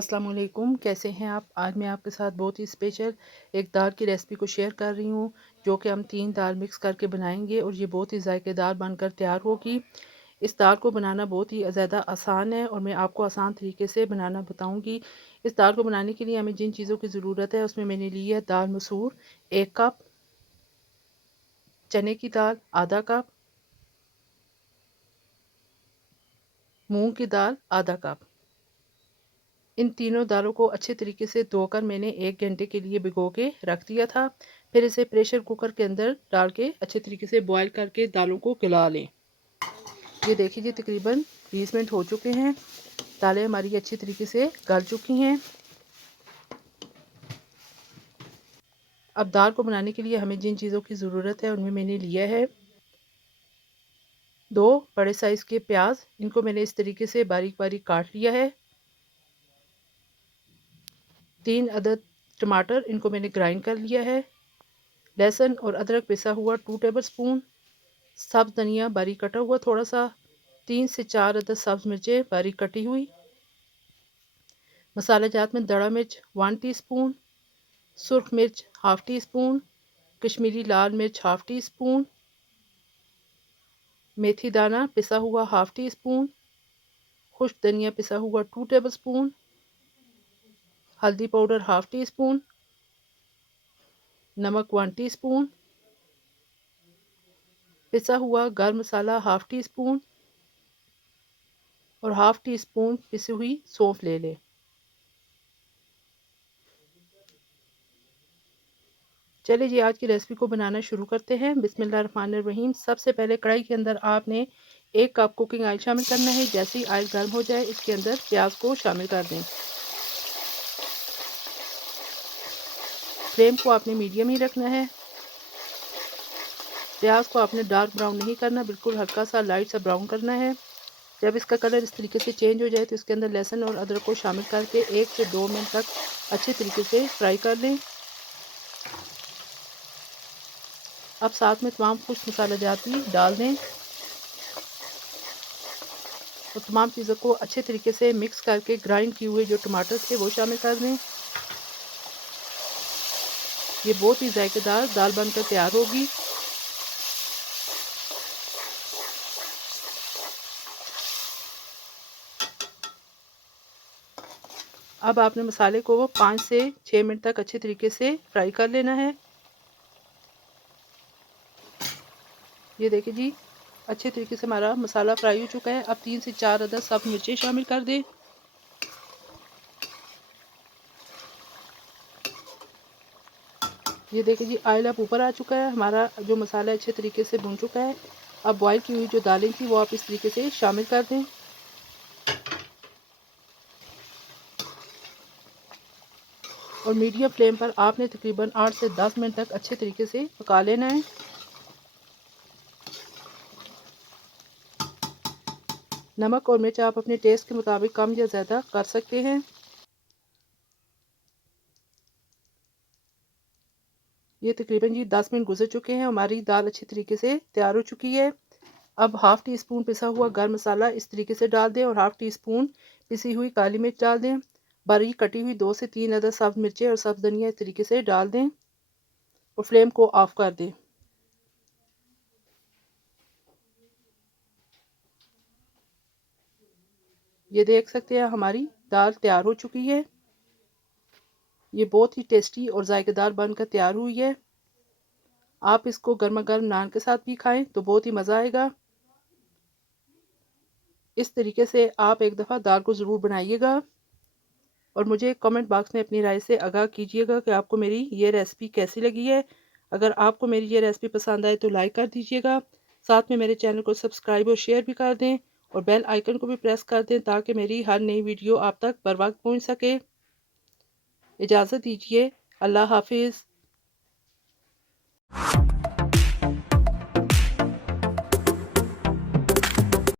अस्सलाम वालेकुम, कैसे हैं आप। आज मैं आपके साथ बहुत ही स्पेशल एक दाल की रेसिपी को शेयर कर रही हूँ, जो कि हम 3 दाल मिक्स करके बनाएंगे और ये बहुत ही जायकेदार बनकर तैयार होगी। इस दाल को बनाना बहुत ही ज़्यादा आसान है और मैं आपको आसान तरीके से बनाना बताऊंगी। इस दाल को बनाने के लिए हमें जिन चीज़ों की ज़रूरत है उसमें मैंने ली है दाल मसूर 1 कप, चने की दाल आधा कप, मूंग की दाल आधा कप। इन तीनों दालों को अच्छे तरीके से धोकर मैंने 1 घंटे के लिए भिगो के रख दिया था। फिर इसे प्रेशर कुकर के अंदर डाल के अच्छे तरीके से बॉईल करके दालों को गला लें। ये देखिए जी, तकरीबन 20 मिनट हो चुके हैं। दालें हमारी अच्छी तरीके से गल चुकी हैं। अब दाल को बनाने के लिए हमें जिन चीज़ों की ज़रूरत है उनमें मैंने लिया है 2 बड़े साइज़ के प्याज। इनको मैंने इस तरीके से बारीक बारीक काट लिया है। 3 अदद टमाटर, इनको मैंने ग्राइंड कर लिया है। लहसुन और अदरक पिसा हुआ 2 टेबल स्पून। सब्ज़ धनिया बारीक कटा हुआ थोड़ा सा। 3 से 4 अदद सब्ज़ मिर्चें बारीक कटी हुई। मसाला जात में दड़ा मिर्च 1 टीस्पून, सुर्ख मिर्च हाफ़ टी स्पून, कश्मीरी लाल मिर्च हाफ़ टी स्पून, मेथी दाना पिसा हुआ हाफ़ टी स्पून, खुश्क धनिया पिसा हुआ 2 टेबल स्पून, हल्दी पाउडर हाफ़ टी स्पून, नमक 1 टीस्पून, पिसा हुआ गर्म मसाला हाफ़ टी स्पून और हाफ़ टी स्पून पिसी हुई सौंफ ले लें। चलिए जी, आज की रेसिपी को बनाना शुरू करते हैं। बिस्मिल्लाहिर्रहमानिर्रहीम। सबसे पहले कढ़ाई के अंदर आपने 1 कप कुकिंग ऑयल शामिल करना है। जैसे ही ऑयल गर्म हो जाए इसके अंदर प्याज को शामिल कर दें। फ्लेम को आपने मीडियम ही रखना है। प्याज को आपने डार्क ब्राउन नहीं करना, बिल्कुल हल्का सा लाइट सा ब्राउन करना है। जब इसका कलर इस तरीके से चेंज हो जाए तो इसके अंदर लहसुन और अदरक को शामिल करके 1 से 2 मिनट तक अच्छे तरीके से फ्राई कर लें। अब साथ में तमाम खुश्क मसाला जात भी डाल दें और तमाम चीज़ों को अच्छे तरीके से मिक्स करके ग्राइंड किए हुए जो टमाटर थे वो शामिल कर दें। ये बहुत ही जायकेदार दाल बनकर तैयार होगी। अब आपने मसाले को 5 से 6 मिनट तक अच्छे तरीके से फ्राई कर लेना है। ये देखिए जी, अच्छे तरीके से हमारा मसाला फ्राई हो चुका है। अब 3 से 4 अदद सब्ज़ मिर्चें शामिल कर दें। ये देखिए जी, ऑयल अब ऊपर आ चुका है। हमारा जो मसाला अच्छे तरीके से भुन चुका है। अब बॉईल की हुई जो दालें थी वो आप इस तरीके से शामिल कर दें और मीडियम फ्लेम पर आपने तकरीबन 8 से 10 मिनट तक अच्छे तरीके से पका लेना है। नमक और मिर्च आप अपने टेस्ट के मुताबिक कम या ज़्यादा कर सकते हैं। ये तकरीबन जी 10 मिनट गुजर चुके हैं। हमारी दाल अच्छी तरीके से तैयार हो चुकी है। अब हाफ़ टी स्पून पिसा हुआ गर्म मसाला इस तरीके से डाल दें और हाफ़ टी स्पून पिसी हुई काली मिर्च डाल दें। बारीक कटी हुई 2 से 3 अदद सब्ज़ मिर्चें और सब्ज़ धनिया इस तरीके से डाल दें और फ्लेम को ऑफ कर दें। ये देख सकते हैं हमारी दाल तैयार हो चुकी है। ये बहुत ही टेस्टी और जायकेदार बनकर तैयार हुई है। आप इसको गर्मा गर्म नान के साथ भी खाएं तो बहुत ही मज़ा आएगा। इस तरीके से आप एक दफ़ा दाल को ज़रूर बनाइएगा और मुझे कमेंट बॉक्स में अपनी राय से आगाह कीजिएगा कि आपको मेरी ये रेसिपी कैसी लगी है। अगर आपको मेरी ये रेसिपी पसंद आए तो लाइक कर दीजिएगा। साथ में मेरे चैनल को सब्सक्राइब और शेयर भी कर दें और बेल आइकन को भी प्रेस कर दें ताकि मेरी हर नई वीडियो आप तक बर वक्त पहुँच सके। इजाज़त दीजिए। अल्लाह हाफिज़।